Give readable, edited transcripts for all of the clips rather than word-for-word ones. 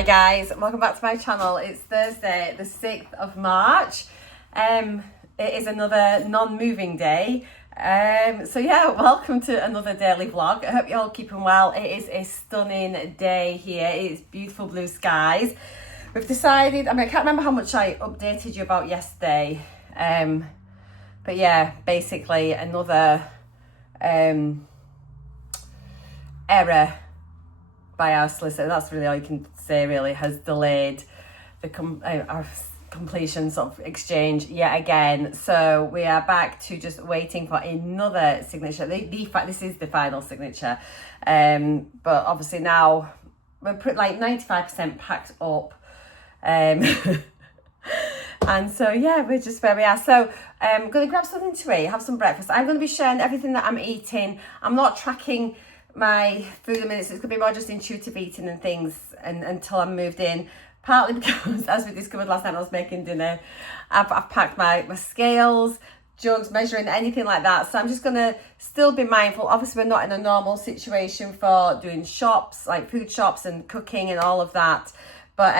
Hi guys, welcome back to my channel. It's Thursday the 6th of March. It is another non-moving day. So yeah, welcome to another daily vlog. I hope you're all keeping well. It is a stunning day here. It's beautiful blue skies. We've decided, I can't remember how much I updated you about yesterday. But yeah, basically another error by our solicitor. That's really all you can say, really, has delayed the our completion sort of exchange yet again. So we are back to just waiting for another signature. This is the final signature. But obviously now we're like 95% packed up. And so yeah, we're just where we are. So I'm going to grab something to eat, have some breakfast. I'm going to be sharing everything that I'm eating. I'm not tracking my food in minutes. It's going to be more just intuitive eating and things until I'm moved in, partly because, as we discovered last night when I was making dinner, I've packed my scales, jugs, measuring, anything like that. So I'm just going to still be mindful. Obviously we're not in a normal situation for doing shops, like food shops and cooking and all of that, but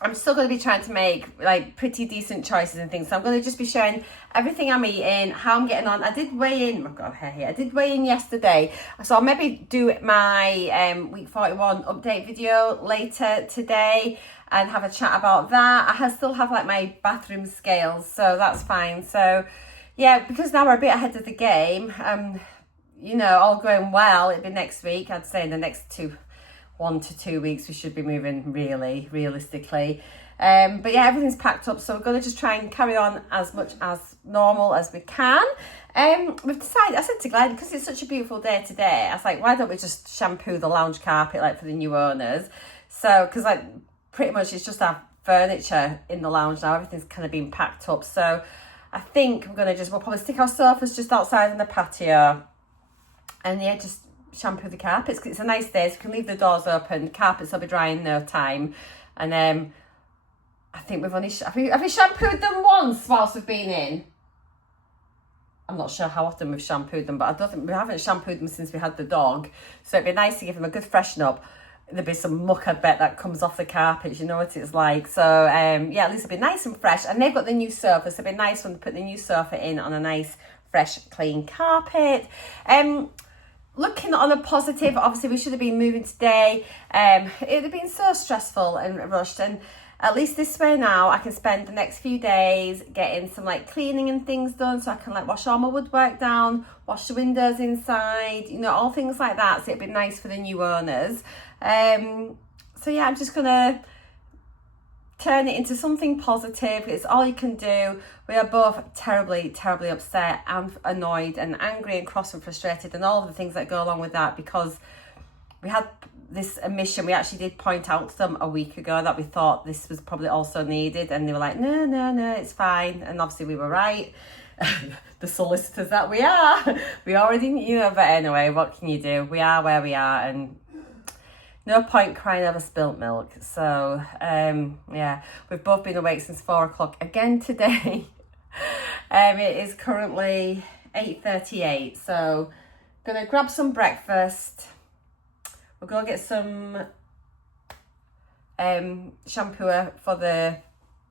I'm still going to be trying to make like pretty decent choices and things. So I'm going to just be sharing everything I'm eating, how I'm getting on. I did weigh in, I've got hair here. I did weigh in yesterday. So I'll maybe do my week 41 update video later today and have a chat about that. I still have like my bathroom scales, so that's fine. So yeah, because now we're a bit ahead of the game, you know, all going well, it'll be next week. I'd say in the next 1 to 2 weeks we should be moving, really realistically. But yeah, everything's packed up, so we're going to just try and carry on as much as normal as we can. We've decided, I said to Glenn, because it's such a beautiful day today, I was like, why don't we just shampoo the lounge carpet like for the new owners? So because like pretty much it's just our furniture in the lounge now, everything's kind of been packed up. So I think we're going to we'll probably stick our sofas just outside in the patio, and yeah, just shampoo the carpets because it's a nice day, so we can leave the doors open. Carpets will be dry in no time. And I think we've only have we shampooed them once whilst we've been in. I'm not sure how often we've shampooed them, but I don't think we haven't shampooed them since we had the dog. So it'd be nice to give them a good freshen up. There'll be some muck, I bet, that comes off the carpets. You know what it's like. So yeah, at least it'll be nice and fresh. And they've got the new sofa, so it'll be nice when they put the new sofa in on a nice, fresh, clean carpet. Looking on a positive, obviously we should have been moving today. It would have been so stressful and rushed, and at least this way now I can spend the next few days getting some like cleaning and things done, so I can like wash all my woodwork down, wash the windows inside, you know, all things like that. So it'd be nice for the new owners. So yeah, I'm just gonna turn it into something positive. It's all you can do. We are both terribly upset and annoyed and angry and cross and frustrated and all of the things that go along with that, because we had this omission. We actually did point out to them a week ago that we thought this was probably also needed, and they were like, no, it's fine. And obviously we were right. The solicitors that we are, we already knew. But anyway, what can you do? We are where we are, and no point crying over spilt milk. So yeah, we've both been awake since 4 o'clock again today. It is currently 8:38, so gonna grab some breakfast. We'll go get some shampooer for the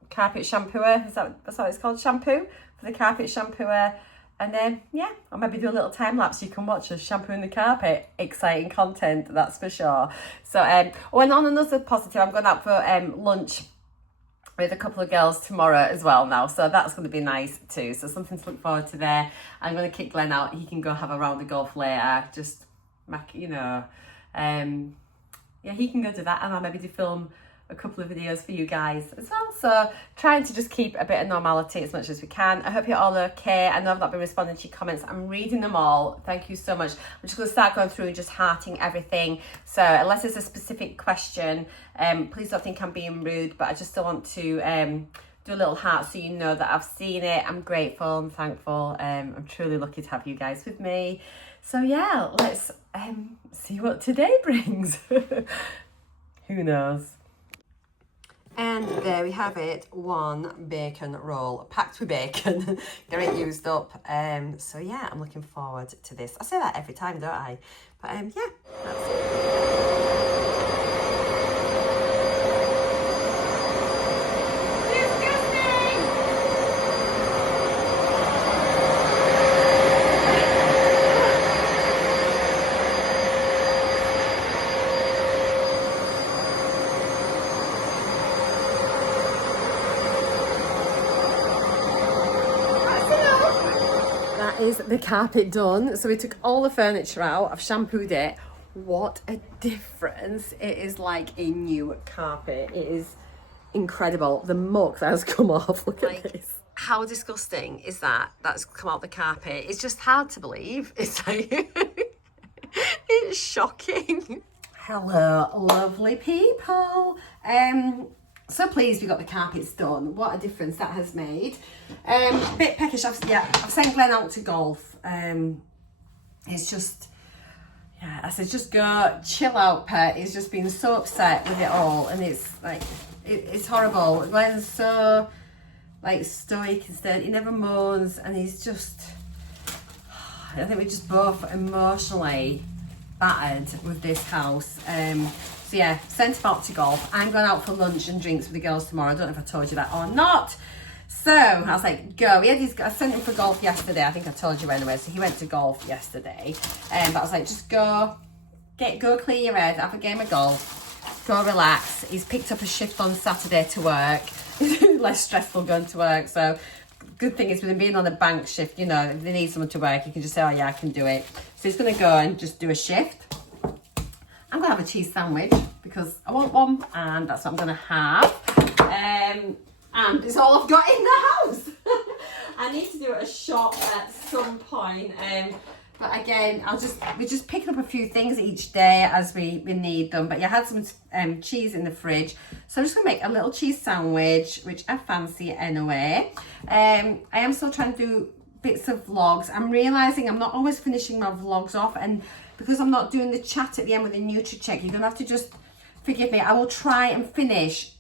carpet shampooer. That's what it's called, shampoo for the carpet shampooer. And then, yeah, I'll maybe do a little time lapse so you can watch us shampooing the carpet. Exciting content, that's for sure. So, and on another positive, I'm going out for lunch with a couple of girls tomorrow as well now. So that's going to be nice too. So something to look forward to there. I'm going to kick Glenn out. He can go have a round of golf later. Just, you know, yeah, he can go do that. And I'll maybe film a couple of videos for you guys as well. So trying to just keep a bit of normality as much as we can. I hope you're all okay. I know I've not been responding to your comments. I'm reading them all. Thank you so much. I'm just going to start going through and just hearting everything. So unless it's a specific question, please don't think I'm being rude, but I just still want to do a little heart so you know that I've seen it. I'm grateful and thankful. I'm truly lucky to have you guys with me. So yeah, let's see what today brings. Who knows? And there we have it, one bacon roll, packed with bacon, get it used up. So yeah, I'm looking forward to this. I say that every time, don't I? But yeah, that's it. is the carpet done. So we took all the furniture out. I've shampooed it. What a difference. It is like a new carpet. It is incredible. The muck that has come off. Look at this. How disgusting is that? That's come out the carpet. It's just hard to believe. It's like, it's shocking. Hello, lovely people. So pleased we got the carpets done. What a difference that has made. Bit peckish. I've sent Glenn out to golf. It's just, yeah, I said just go chill out, pet. He's just been so upset with it all, and it's like it's horrible. Glenn's so like stoic instead. He never moans, and he's just. I think we're just both emotionally battered with this house. So yeah, sent him out to golf. I'm going out for lunch and drinks with the girls tomorrow. I don't know if I told you that or not. So I was like, go. I sent him for golf yesterday. I think I told you anyway. So he went to golf yesterday. But I was like, just go clear your head, have a game of golf, go relax. He's picked up a shift on Saturday to work. Less stressful going to work. So good thing is with him being on a bank shift, you know, if they need someone to work, you can just say, oh yeah, I can do it. So he's going to go and just do a shift. I'm going to have a cheese sandwich because I want one, and that's what I'm going to have. And it's all I've got in the house. I need to do a shop at some point. But again, we're just picking up a few things each day as we need them. But yeah, I had some cheese in the fridge. So I'm just going to make a little cheese sandwich, which I fancy anyway. I am still trying to do bits of vlogs. I'm realising I'm not always finishing my vlogs off. And because I'm not doing the chat at the end with the NUTRACHECK, you're going to have to just forgive me. I will try and finish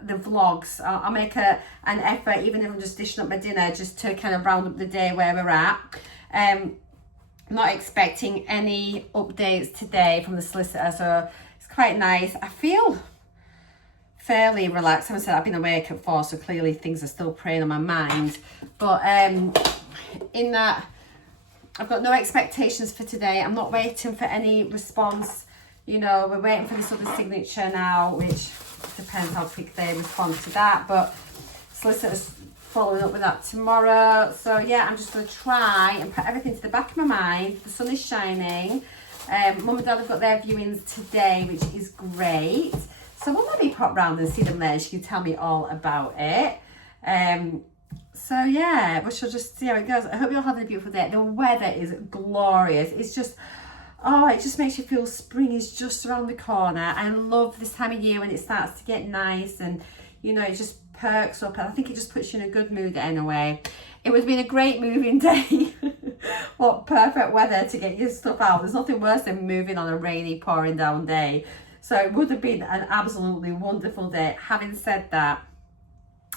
the vlogs. I'll make an effort, even if I'm just dishing up my dinner, just to kind of round up the day where we're at. Not expecting any updates today from the solicitor, so it's quite nice. I feel fairly relaxed. As I said, I've been awake at 4, so clearly things are still preying on my mind. But in that, I've got no expectations for today. I'm not waiting for any response. You know, we're waiting for this other signature now, which depends how quick they respond to that. But solicitor's following up with that tomorrow. So yeah, I'm just going to try and put everything to the back of my mind. The sun is shining. Mum and Dad have got their viewings today, which is great. So we'll maybe pop round and see them there. She can tell me all about it. So yeah, we shall just see how it goes. I hope you're having a beautiful day. The weather is glorious. It's just, oh, it just makes you feel spring is just around the corner. I love this time of year when it starts to get nice, and you know, it just perks up, and I think it just puts you in a good mood anyway. It would have been a great moving day. What perfect weather to get your stuff out. There's nothing worse than moving on a rainy, pouring down day. So it would have been an absolutely wonderful day. Having said that,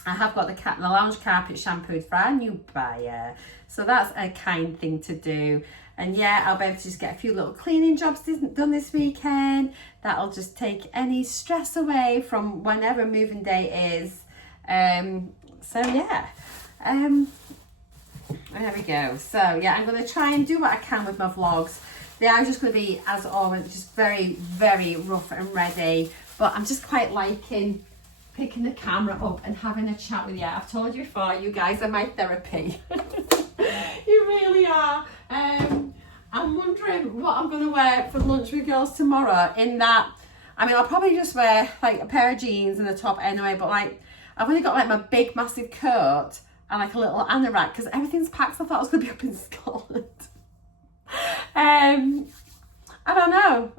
I have got the lounge carpet shampooed for our new buyer. So that's a kind thing to do. And yeah, I'll be able to just get a few little cleaning jobs done this weekend. That'll just take any stress away from whenever moving day is. So yeah, there we go. So yeah, I'm going to try and do what I can with my vlogs. They are just going to be, as always, just very, very rough and ready. But I'm just quite liking picking the camera up and having a chat with you. I've told you before, you guys are my therapy. You really are. I'm wondering what I'm going to wear for lunch with girls tomorrow. In that, I mean, I'll probably just wear like a pair of jeans and a top anyway. But like, I've only got like my big massive coat and like a little anorak because everything's packed. So I thought I was going to be up in Scotland. I don't know.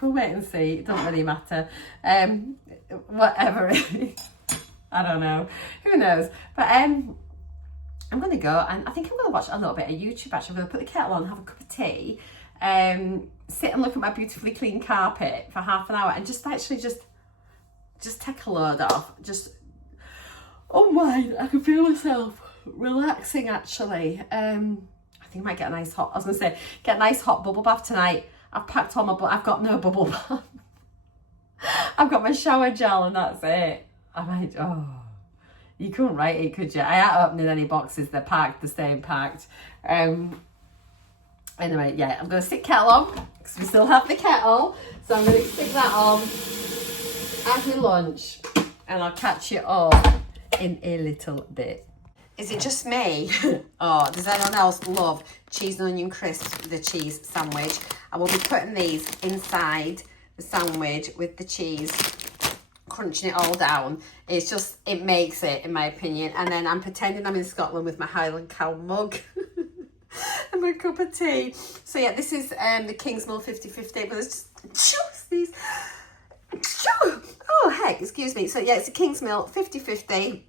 We'll wait and see. It doesn't really matter. Whatever it is. I don't know. Who knows? But I'm going to go, and I think I'm going to watch a little bit of YouTube actually. I'm going to put the kettle on, have a cup of tea, sit and look at my beautifully clean carpet for half an hour and just actually just take a load off. Just unwind. I can feel myself relaxing actually. I think I might get a nice hot, I was going to say, get a nice hot bubble bath tonight. I've packed all my, I've got no bubble bath. I've got my shower gel and that's it. I might, you couldn't write it, could you? I ain't opening any boxes, they're packed, they're staying packed. Anyway, yeah, I'm going to stick kettle on, because we still have the kettle. So I'm going to stick that on, have my lunch, and I'll catch you all in a little bit. is it just me? Or does anyone else love cheese and onion crisps, the cheese sandwich? I will be putting these inside the sandwich with the cheese, crunching it all down. It's just, it makes it, in my opinion. And then I'm pretending I'm in Scotland with my Highland Cow mug and my cup of tea. So yeah, this is the Kingsmill 50/50, but it's just these. Oh heck, excuse me. So yeah, it's a Kingsmill 50/50.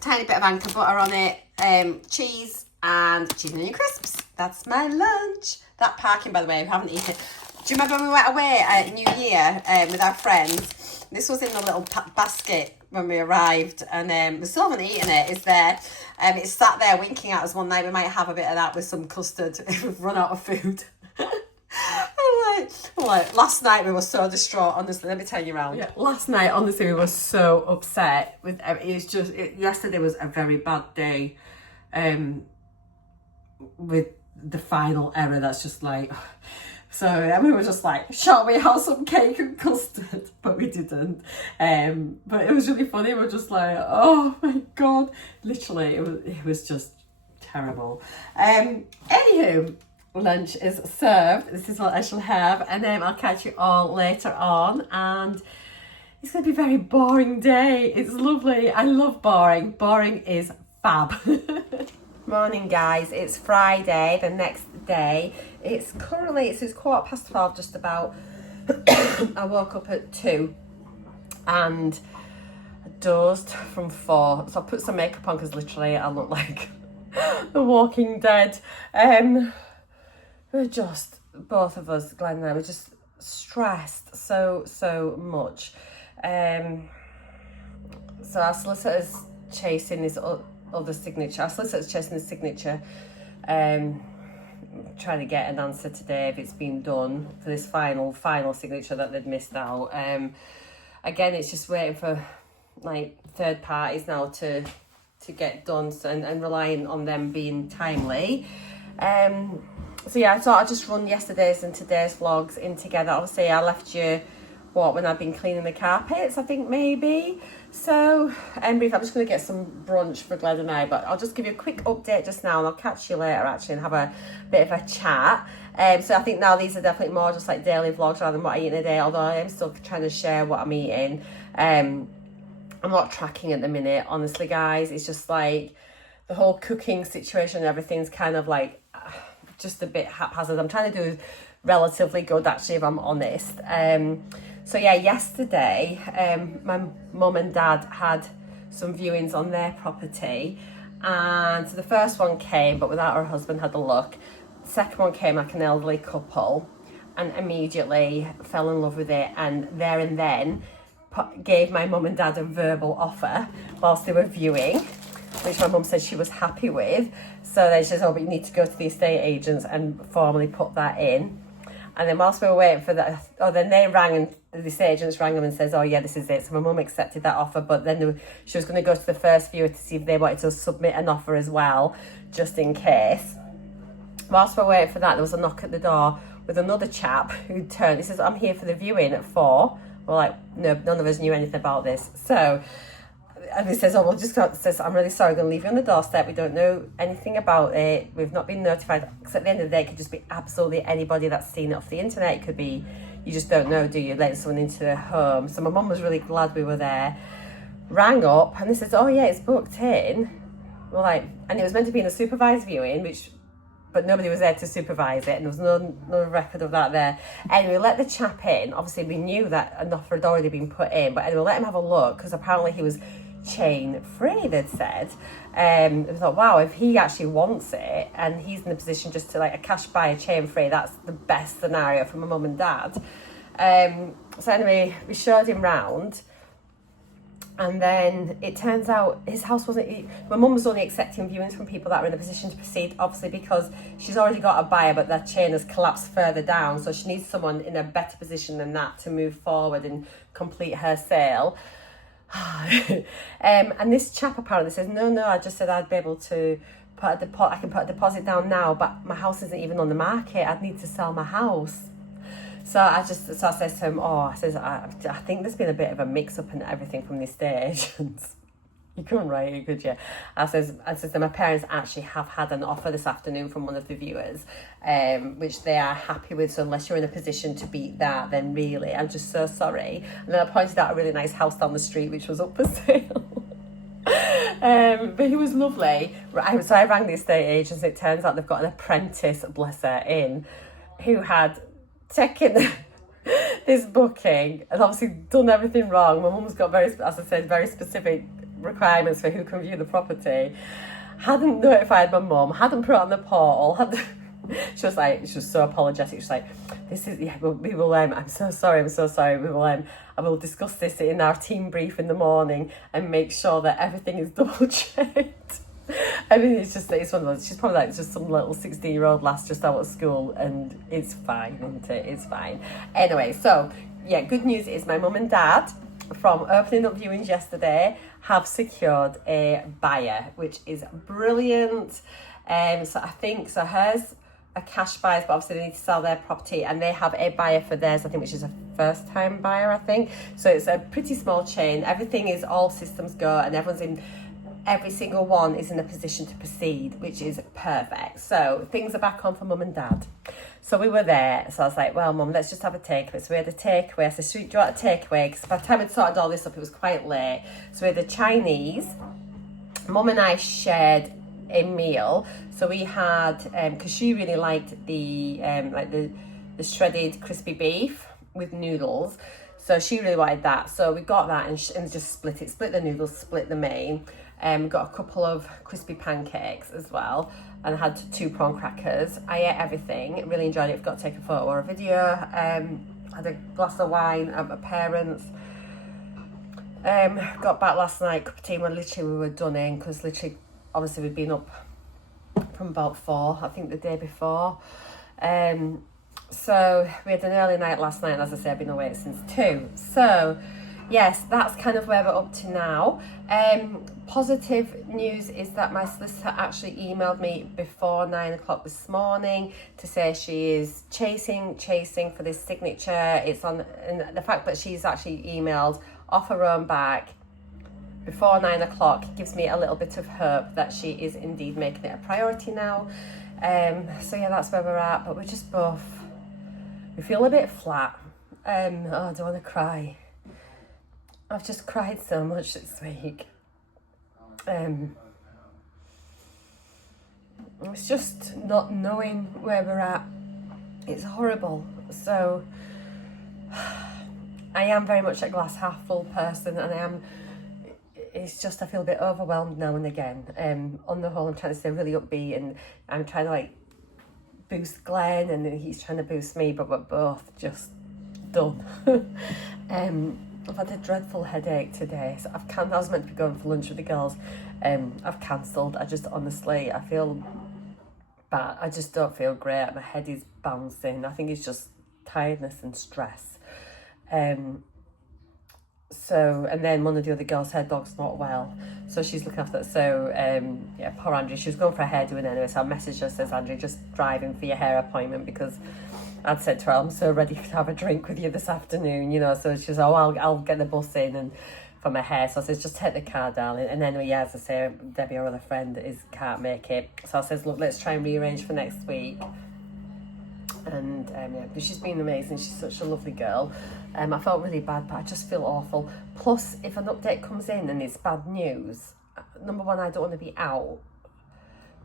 Tiny bit of anchor butter on it, cheese and onion crisps. That's my lunch. That parking, by the way, I haven't eaten. Do you remember when we went away at New Year with our friends? This was in the little basket when we arrived, and we still haven't eaten it. It's there. It's sat there winking at us one night. We might have a bit of that with some custard if we've run out of food. I'm like, last night we were so distraught, honestly. Let me turn you around. Yeah, last night, honestly, we were so upset with yesterday was a very bad day with the final error. That's just like, so we were just like, shall we have some cake and custard? But we didn't. But it was really funny. We were just like, oh my God. Literally, it was just terrible. Anywho, lunch is served. This is what I shall have, and then I'll catch you all later on. And it's going to be a very boring day. It's lovely. I love boring. Boring is fab. Morning, guys. It's Friday, the next day. It's 12:15 just about. I woke up at 2 and I dozed from 4. So I put some makeup on because literally I look like The Walking Dead. We're just, both of us, Glenn and I, were just stressed so much. So our solicitor's chasing this other signature. Our solicitor's chasing the signature, trying to get an answer today if it's been done for this final signature that they'd missed out. Again, it's just waiting for like third parties now to get done, and relying on them being timely. So yeah, I thought I'd just run yesterday's and today's vlogs in together. Obviously, I left you, when I've been cleaning the carpets, I think maybe. So, brief, I'm just going to get some brunch for Glenn and I, but I'll just give you a quick update just now, and I'll catch you later actually and have a bit of a chat. So I think now these are definitely more just like daily vlogs rather than what I eat in a day, although I am still trying to share what I'm eating. I'm not tracking at the minute, honestly, guys. It's just like the whole cooking situation and everything's kind of like just a bit haphazard. I'm trying to do relatively good, actually, if I'm honest. So yeah, yesterday my mum and dad had some viewings on their property, and so the first one came but without her husband had a look. The second one came like an elderly couple, and immediately fell in love with it, and there and then gave my mum and dad a verbal offer whilst they were viewing, which my mum said she was happy with. So then she says, oh, but you need to go to the estate agents and formally put that in. And then whilst we were waiting for that, then they rang, and the estate agents rang them and says, oh yeah, this is it. So my mum accepted that offer, but then she was going to go to the first viewer to see if they wanted to submit an offer as well, just in case. Whilst we were waiting for that, there was a knock at the door with another chap who turned. He says, I'm here for the viewing at 4. We're like, no, none of us knew anything about this. So, and he says, oh, well, says, I'm really sorry, I'm going to leave you on the doorstep. We don't know anything about it. We've not been notified. Because at the end of the day, it could just be absolutely anybody that's seen it off the internet. It could be, you just don't know, do you? Letting someone into their home. So my mum was really glad we were there. Rang up, and they says, oh yeah, it's booked in. We're like, and it was meant to be in a supervised viewing, but nobody was there to supervise it, and there was no record of that there. Anyway, we let the chap in. Obviously, we knew that an offer had already been put in, but anyway, let him have a look, because apparently he was chain free, they'd said. We thought, wow, if he actually wants it and he's in a position just to like a cash buyer chain free, that's the best scenario for my mum and dad. So anyway, we showed him round, and then it turns out his house wasn't. My mum was only accepting viewings from people that were in a position to proceed, obviously because she's already got a buyer, but that chain has collapsed further down, so she needs someone in a better position than that to move forward and complete her sale. And this chap apparently says, no, I just said I'd be able to I can put a deposit down now, but my house isn't even on the market. I'd need to sell my house. So I said to him, I think there's been a bit of a mix-up and everything from the estate agents. You couldn't write it, could you? I says that my parents actually have had an offer this afternoon from one of the viewers, which they are happy with. So unless you're in a position to beat that, then really, I'm just so sorry. And then I pointed out a really nice house down the street, which was up for sale. But he was lovely. So I rang the estate agents. It turns out they've got an apprentice, bless her, in, who had taken this booking and obviously done everything wrong. My mum's got very, as I said, very specific requirements for who can view the property. Hadn't notified my mum, hadn't put it on the portal. She was so apologetic. She was like, "This is, yeah, we will. I'm so sorry. We will. I will discuss this in our team brief in the morning and make sure that everything is double checked." I mean, it's one of those. She's probably like just some little 16-year-old lass just out of school, and it's fine, isn't it? It's fine. Anyway, so yeah, good news is my mum and dad, from opening up viewings yesterday, have secured a buyer, which is brilliant. So I think hers are cash buyers, but obviously they need to sell their property, and they have a buyer for theirs, I think, which is a first-time buyer, I think. So it's a pretty small chain. Everything is all systems go, and every single one is in a position to proceed, which is perfect. So things are back on for mum and dad. So we were there. So I was like, well, mum, let's just have a takeaway. So we had a takeaway. I said, do you want a takeaway? Because by the time we'd sorted all this up, it was quite late. So we had the Chinese. Mum and I shared a meal. So we had, because she really liked the shredded crispy beef with noodles. So she really wanted that. So we got that and just split it. Split the noodles, split the main. Got a couple of crispy pancakes as well, and I had 2 prawn crackers. I ate everything, really enjoyed it. I've got to take a photo or a video. Had a glass of wine at my parents'. Got back last night, cup of tea, when literally we were done in, because literally, obviously we'd been up from about 4, I think the day before. So we had an early night last night, and as I say, I've been awake since 2. So yes, that's kind of where we're up to now. Positive news is that my solicitor actually emailed me before 9 o'clock this morning to say she is chasing for this signature. It's on, and the fact that she's actually emailed off her own back before 9 o'clock gives me a little bit of hope that she is indeed making it a priority now. So yeah, that's where we're at, but we're just both, we feel a bit flat. Oh, I don't want to cry. I've just cried so much this week. It's just not knowing where we're at. It's horrible. So I am very much a glass half full person, and it's just, I feel a bit overwhelmed now and again. On the whole, I'm trying to stay really upbeat, and I'm trying to like boost Glenn, and he's trying to boost me, but we're both just done. I've had a dreadful headache today, so I was meant to be going for lunch with the girls. I've cancelled. I just honestly, I feel bad. I just don't feel great. My head is bouncing. I think it's just tiredness and stress. So, and then one of the other girls, her dog's not well, so she's looking after that. So yeah, poor Andrea, she was going for a hairdo anyway, so I messaged her, says, Andrea, just driving for your hair appointment, because I'd said to her, I'm so ready to have a drink with you this afternoon, you know. So she says, oh, I'll get the bus in and for my hair. So I says, just take the car, darling. And then, yeah, as I say, Debbie, our other friend, can't make it. So I says, look, let's try and rearrange for next week. And yeah, but she's been amazing. She's such a lovely girl. I felt really bad, but I just feel awful. Plus, if an update comes in and it's bad news, number 1, I don't want to be out.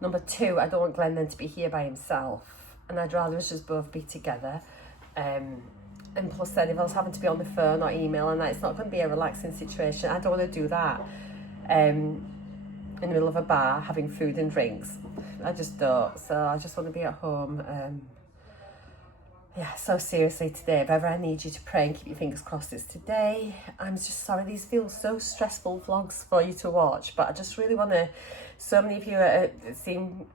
Number 2, I don't want Glenn then to be here by himself. And I'd rather us just both be together. And plus then, if I was having to be on the phone or email and that, it's not going to be a relaxing situation. I don't want to do that in the middle of a bar having food and drinks. I just don't. So I just want to be at home. Yeah, so seriously today, if ever I need you to pray and keep your fingers crossed, it's today. I'm just sorry, these feel so stressful vlogs for you to watch, but I just really want to, so many of you seem,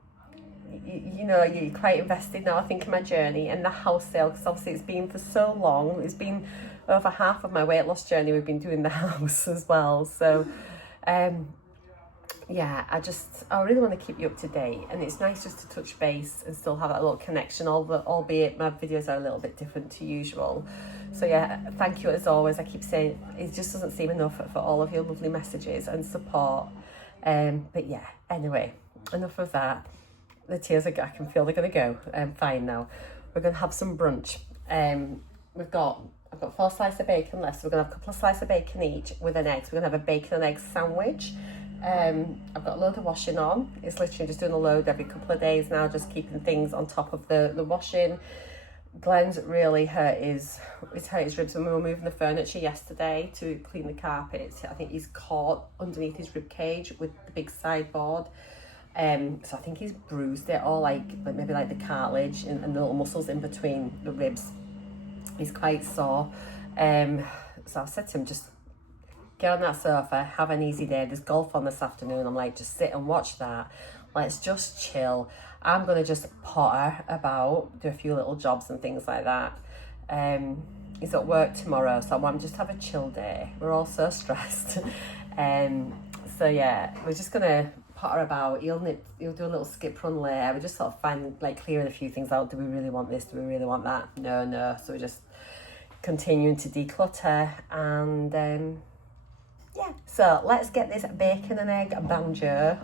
you know, you're quite invested now, I think, in my journey and the house sale, because obviously it's been for so long. It's been over half of my weight loss journey. We've been doing the house as well. So, yeah, I really want to keep you up to date, and it's nice just to touch base and still have that little connection, albeit my videos are a little bit different to usual. So yeah, thank you as always. I keep saying it just doesn't seem enough for all of your lovely messages and support. But yeah, anyway, enough of that. The tears I can feel they're gonna go. I'm fine now. We're gonna have some brunch. I've got 4 slices of bacon left, so we're gonna have a couple of slices of bacon each with an egg. So we're gonna have a bacon and egg sandwich. I've got a load of washing on. It's literally just doing a load every couple of days now, just keeping things on top of the washing. Glenn's really hurt his ribs when we were moving the furniture yesterday to clean the carpets. I think he's caught underneath his rib cage with the big sideboard. So I think he's bruised it, or like maybe like the cartilage and the little muscles in between the ribs. He's quite sore. So I said to him, just get on that sofa, have an easy day. There's golf on this afternoon. I'm like, just sit and watch that. Let's just chill. I'm gonna just potter about, do a few little jobs and things like that. He's at work tomorrow, so I want to just have a chill day. We're all so stressed. So yeah, we're just gonna potter about. He'll do a little skip run later. We just sort of clearing a few things out. Do we really want this? Do we really want that? No. So we're just continuing to declutter, and yeah. So let's get this bacon and egg banjo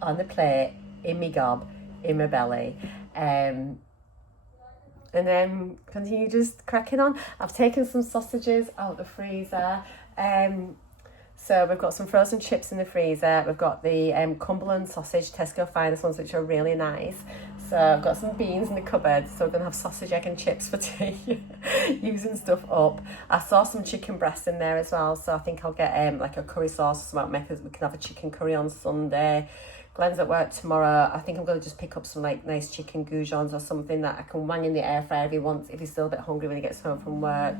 on the plate, in my gob, in my belly, and then continue just cracking on. I've taken some sausages out the freezer. So we've got some frozen chips in the freezer. We've got the Cumberland sausage, Tesco Finest ones, which are really nice. So I've got some beans in the cupboard. So we're going to have sausage, egg and chips for tea, using stuff up. I saw some chicken breast in there as well. So I think I'll get like a curry sauce or something. We can have a chicken curry on Sunday. Glenn's at work tomorrow. I think I'm going to just pick up some like nice chicken goujons or something that I can wang in the air fryer if he's still a bit hungry when he gets home from work.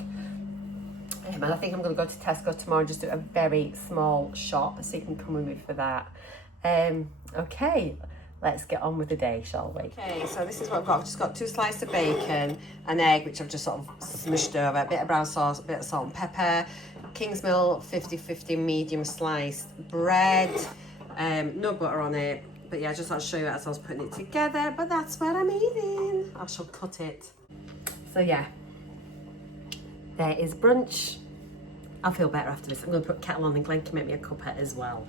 And I think I'm going to go to Tesco tomorrow and just do a very small shop, so you can come with me for that. Okay, let's get on with the day, shall we? Okay, so this is what I've got. I've just got 2 slices of bacon, an egg, which I've just sort of smushed over, a bit of brown sauce, a bit of salt and pepper, Kingsmill 50/50 medium sliced bread, no butter on it. But yeah, I just thought I'd show you as I was putting it together, but that's what I'm eating. I shall cut it. So yeah. There is brunch. I'll feel better after this. I'm going to put kettle on and Glenn can make me a cuppa as well.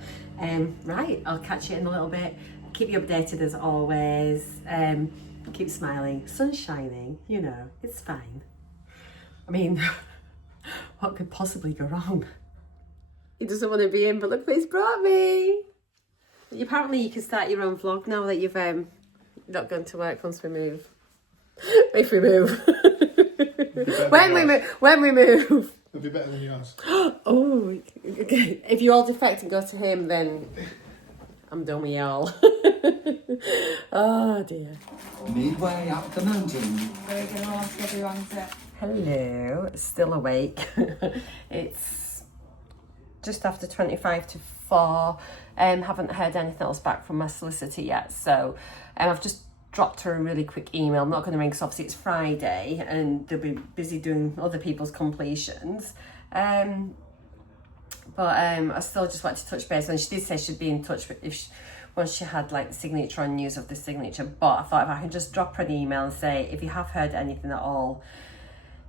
Right, I'll catch you in a little bit. Keep you updated as always. Keep smiling. Sun's shining, you know, it's fine. I mean, what could possibly go wrong? He doesn't want to be in, but look what he's brought me. Apparently you can start your own vlog now that you've not gone to work once we move. If we move. When we move. It'll be better than yours. Oh, okay. If you all defect and go to him, then I'm done with y'all. Oh dear. Midway up the mountain. We're going to ask everyone to... Hello, still awake. It's just after 25 to 4. Haven't heard anything else back from my solicitor yet, so I've just dropped her a really quick email. I'm not going to ring because obviously it's Friday and they'll be busy doing other people's completions. But I still just wanted to touch base. And she did say she'd be in touch once she had like the signature on news of the signature. But I thought if I can just drop her an email and say, if you have heard anything at all,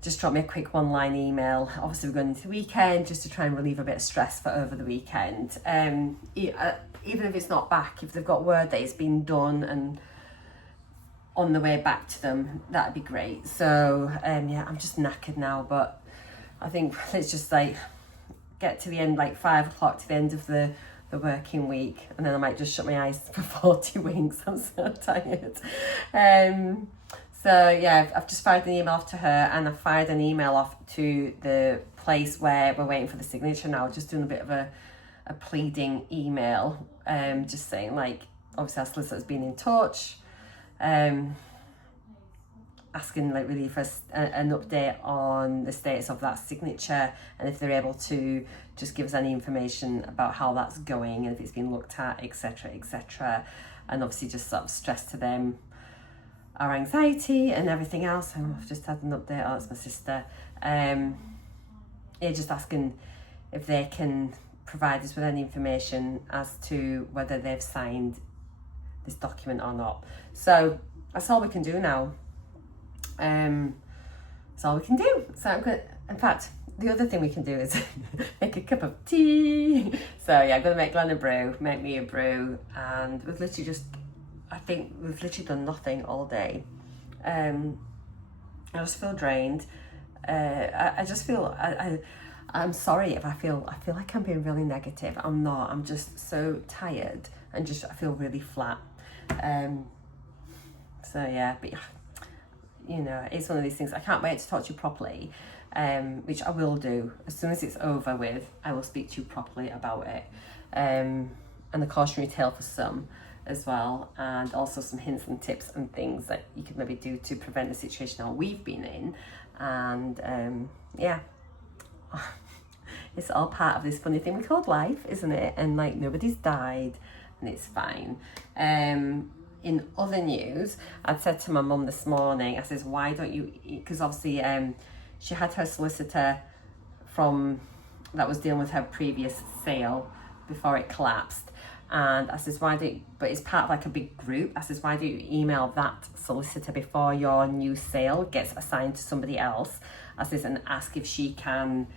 just drop me a quick 1-line email. Obviously we're going into the weekend just to try and relieve a bit of stress for over the weekend. Even if it's not back, if they've got word that it's been done and on the way back to them, that'd be great. So yeah, I'm just knackered now, but I think let's just like get to the end, like 5 o'clock to the end of the working week, and then I might just shut my eyes for 40 winks. I'm so tired. So yeah, I've just fired an email off to her, and I fired an email off to the place where we're waiting for the signature now, just doing a bit of a pleading email, just saying like, obviously our solicitor's been in touch, asking like really for an update on the status of that signature, and if they're able to just give us any information about how that's going and if it's been looked at, etc, etc, and obviously just sort of stress to them our anxiety and everything else. And I've just had an update. Oh, it's my sister. Yeah, just asking if they can provide us with any information as to whether they've signed this document or not. So that's all we can do now. that's all we can do. So I'm going to, in fact, the other thing we can do is make a cup of tea. So yeah, I'm going to make Glenn a brew, make me a brew, and we've literally just, I think we've literally done nothing all day. I just feel drained. I just feel, I'm sorry if I feel like I'm being really negative. I'm not. I'm just so tired and just I feel really flat. So yeah, but you know, it's one of these things. I can't wait to talk to you properly, which I will do as soon as it's over with. I will speak to you properly about it, and the cautionary tale for some as well, and also some hints and tips and things that you could maybe do to prevent the situation that we've been in. And yeah. It's all part of this funny thing we called life, isn't it? And like nobody's died and it's fine. In other news, I'd said to my mum this morning, I says, why don't you eat? Because obviously she had her solicitor that was dealing with her previous sale before it collapsed. And I says, why don't you, but it's part of like a big group. I says, why don't you email that solicitor before your new sale gets assigned to somebody else? I says, and ask if she can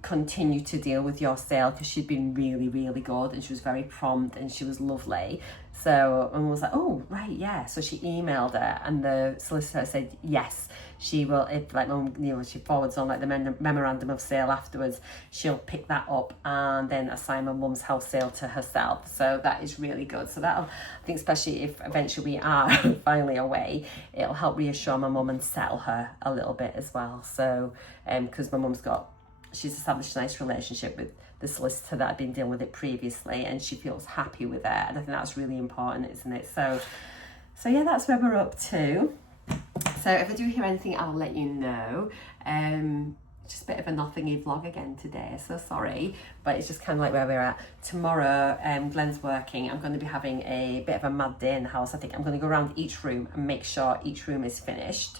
continue to deal with your sale, because she'd been really, really good and she was very prompt and she was lovely. So Mum was like, oh right, yeah. So she emailed her and the solicitor said yes, she will, if like Mum, you know, she forwards on like the memorandum of sale afterwards, she'll pick that up and then assign my mum's house sale to herself. So that is really good. So that'll, I think, especially if eventually we are finally away, it'll help reassure my mum and settle her a little bit as well. So because my mum's she's established a nice relationship with the solicitor that had been dealing with it previously, and she feels happy with it, and I think that's really important, isn't it? So yeah, that's where we're up to. So if I do hear anything, I'll let you know. Just a bit of a nothingy vlog again today, so sorry, but it's just kind of like where we're at. Tomorrow, Glenn's working. I'm going to be having a bit of a mad day in the house. I think I'm going to go around each room and make sure each room is finished,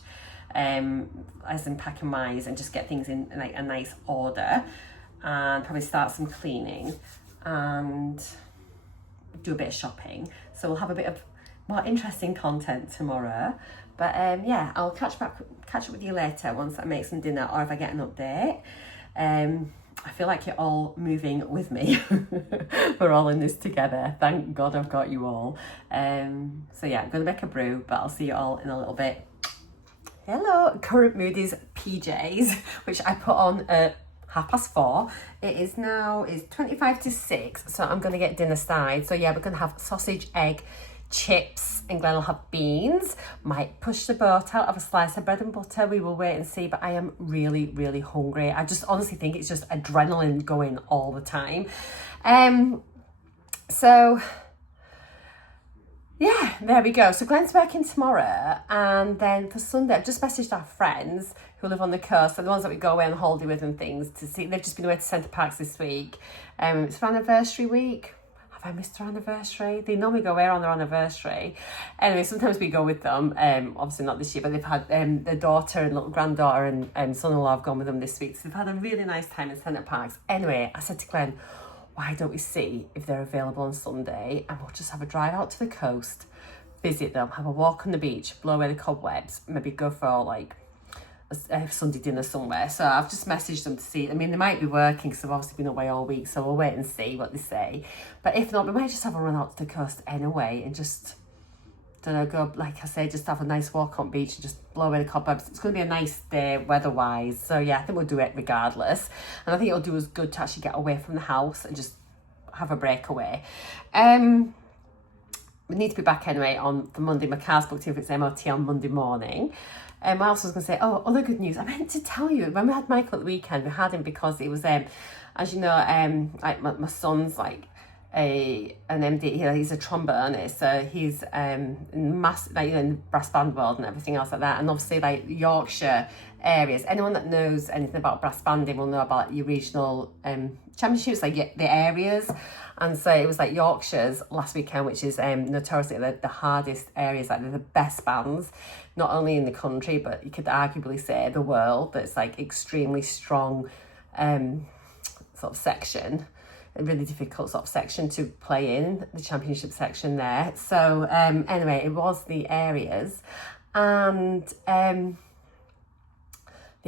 as in packing wise, and just get things in like a nice order, and probably start some cleaning and do a bit of shopping. So we'll have a bit of more interesting content tomorrow. But yeah, I'll catch up with you later once I make some dinner or if I get an update. I feel like you're all moving with me. We're all in this together. Thank God I've got you all. So yeah, I'm going to make a brew, but I'll see you all in a little bit. Hello, Current Moody's PJs, which I put on at 4:30. It is now, it's 25 to 6, so I'm going to get dinner started. So yeah, we're going to have sausage, egg, chips, and Glenn will have beans. Might push the boat out of a slice of bread and butter. We will wait and see, but I am really, really hungry. I just honestly think it's just adrenaline going all the time. So yeah, there we go. So Glenn's working tomorrow, and then for Sunday, I've just messaged our friends who live on the coast, so the ones that we go away on holiday with and things, to see. They've just been away to Centre Parks this week. It's our anniversary week. Have I missed our anniversary? They normally go away on their anniversary. Anyway, sometimes we go with them. Obviously not this year, but they've had their daughter and little granddaughter and son-in-law have gone with them this week. So they've had a really nice time in Centre Parks. Anyway, I said to Glenn, why don't we see if they're available on Sunday, and we'll just have a drive out to the coast, visit them, have a walk on the beach, blow away the cobwebs, maybe go for like a Sunday dinner somewhere. So I've just messaged them to see. I mean, they might be working because they've obviously been away all week, so we'll wait and see what they say. But if not, we might just have a run out to the coast anyway and just, don't know, go, like I say, just have a nice walk on beach and just blow away the cobwebs. It's going to be a nice day weather-wise. So yeah, I think we'll do it regardless. And I think it'll do us good to actually get away from the house and just have a breakaway. We need to be back anyway for Monday. My car's booked in for its MOT on Monday morning. What else was I going to say? Oh, other good news. I meant to tell you, when we had Michael at the weekend, we had him because it was, as you know, like my son's like an MD, he's a trombonist, so he's like, you know, in brass band world and everything else like that. And obviously like Yorkshire areas, anyone that knows anything about brass banding will know about your regional championships, like the areas. And so it was like Yorkshire's last weekend, which is notoriously the hardest areas, like they're the best bands, not only in the country, but you could arguably say the world. That's like extremely strong sort of section, a really difficult sort of section to play in, the championship section there. So anyway, it was the areas. And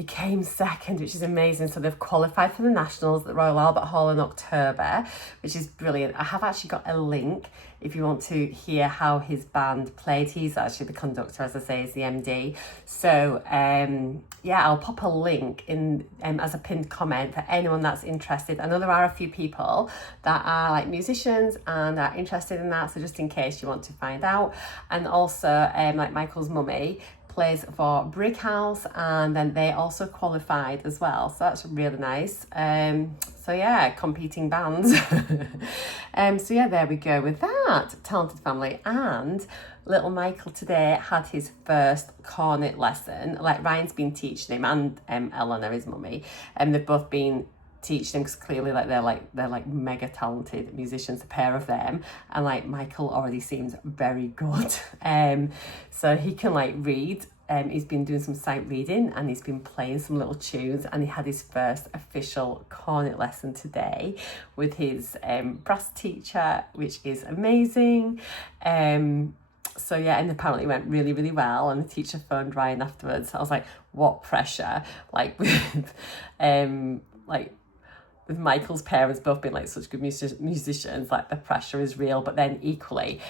He came second, which is amazing. So they've qualified for the Nationals at Royal Albert Hall in October, which is brilliant. I have actually got a link if you want to hear how his band played. He's actually the conductor, as I say, is the MD. So yeah, I'll pop a link in as a pinned comment for anyone that's interested. I know there are a few people that are like musicians and are interested in that, so just in case you want to find out. And also like Michael's mummy plays for Brick House, and then they also qualified as well, so that's really nice. So yeah, competing bands. So yeah, there we go with that talented family. And little Michael today had his first cornet lesson. Like Ryan's been teaching him, and Eleanor, his mummy, and they've both been teach them, because clearly they're like mega talented musicians, a pair of them, and like Michael already seems very good. So he can like read. He's been doing some sight reading and he's been playing some little tunes, and he had his first official cornet lesson today with his brass teacher, which is amazing. So yeah, and apparently it went really, really well, and the teacher phoned Ryan afterwards. I was like, what pressure, like with with Michael's parents both being like such good musicians, like the pressure is real. But then equally,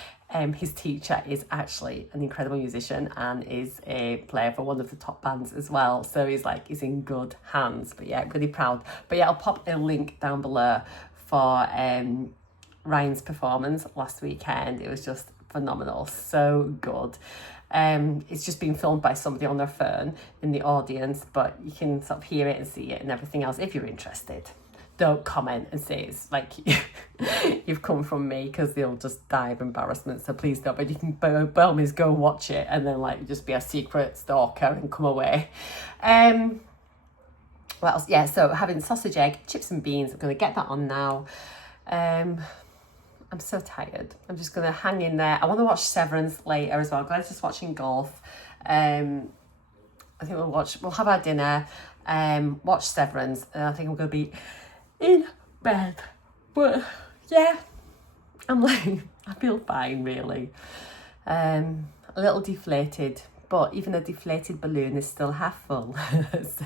his teacher is actually an incredible musician and is a player for one of the top bands as well. So he's in good hands. But yeah, really proud. But yeah, I'll pop a link down below for Ryan's performance last weekend. It was just phenomenal, so good. It's just been filmed by somebody on their phone in the audience, but you can sort of hear it and see it and everything else if you're interested. Don't comment and say it's like you've come from me, because they'll just die of embarrassment. So please don't. But you can by all means go watch it and then like just be a secret stalker and come away. What else? Yeah, so having sausage, egg, chips and beans. I'm going to get that on now. I'm so tired. I'm just going to hang in there. I want to watch Severance later as well. Glen's just watching golf. I think we'll have our dinner, watch Severance, and I think I'm going to be in bed. But yeah, I'm like, I feel fine really. A little deflated, but even a deflated balloon is still half full.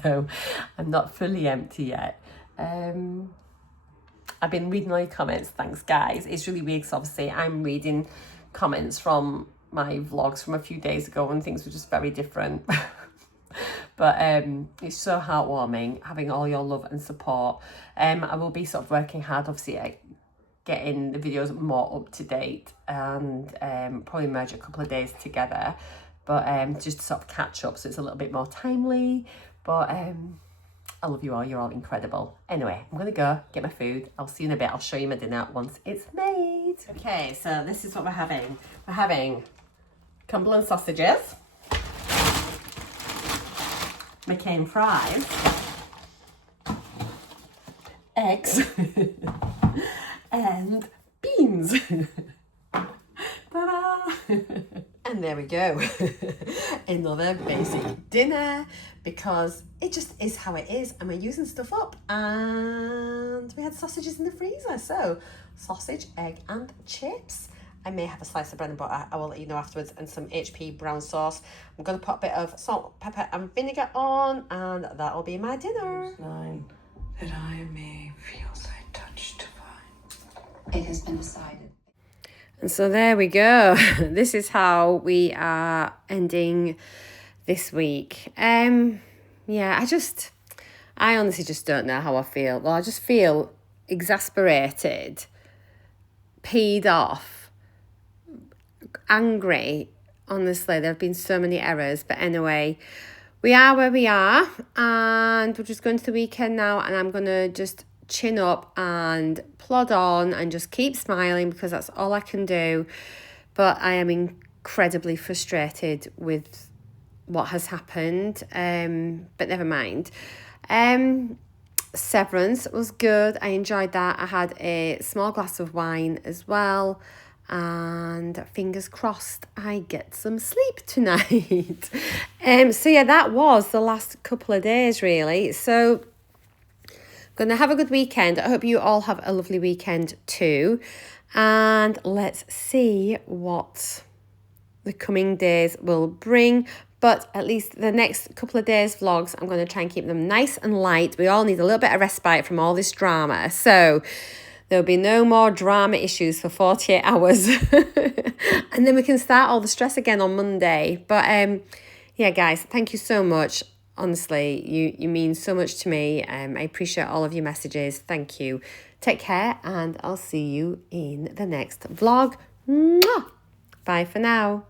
So I'm not fully empty yet. I've been reading all your comments, thanks guys. It's really weird because obviously I'm reading comments from my vlogs from a few days ago and things were just very different. But it's so heartwarming having all your love and support. I will be sort of working hard, obviously, at getting the videos more up to date, and probably merge a couple of days together, but just to sort of catch up so it's a little bit more timely. But I love you all, you're all incredible. Anyway, I'm gonna go get my food. I'll see you in a bit. I'll show you my dinner once it's made. Okay, so this is what we're having. We're having Cumberland sausages, McCain fries, eggs, and beans. Ta-da! And there we go. Another basic dinner, because it just is how it is, and we're using stuff up. And we had sausages in the freezer, so sausage, egg, and chips. I may have a slice of bread and butter, I will let you know afterwards, and some HP brown sauce. I'm going to put a bit of salt, pepper and vinegar on, and that'll be my dinner. That I may feel thy touch divine. It has been decided. And so there we go. This is how we are ending this week. Yeah, I honestly just don't know how I feel. Well, I just feel exasperated, peed off, angry. Honestly, there have been so many errors. But anyway, we are where we are, and we're just going to the weekend now, and I'm going to just chin up and plod on and just keep smiling, because that's all I can do. But I am incredibly frustrated with what has happened, but never mind. Severance was good. I enjoyed that. I had a small glass of wine as well, and fingers crossed I get some sleep tonight. So yeah, that was the last couple of days really. So gonna have a good weekend. I hope you all have a lovely weekend too, and let's see what the coming days will bring. But at least the next couple of days vlogs, I'm going to try and keep them nice and light. We all need a little bit of respite from all this drama. So there'll be no more drama issues for 48 hours. And then we can start all the stress again on Monday. But yeah, guys, thank you so much. Honestly, you mean so much to me. I appreciate all of your messages. Thank you. Take care, and I'll see you in the next vlog. Mwah! Bye for now.